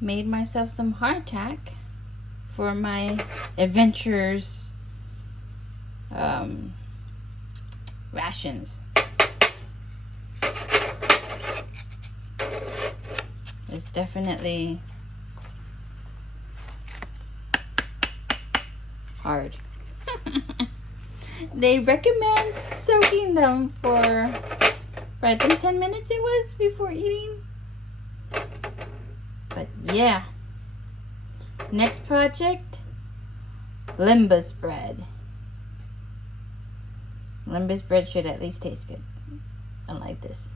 made myself some hardtack for my adventurers rations. It's definitely hard. They recommend soaking them for, I think 10 minutes it was before eating. But yeah. Next project, limbus bread. Limbus bread should at least taste good. Unlike this.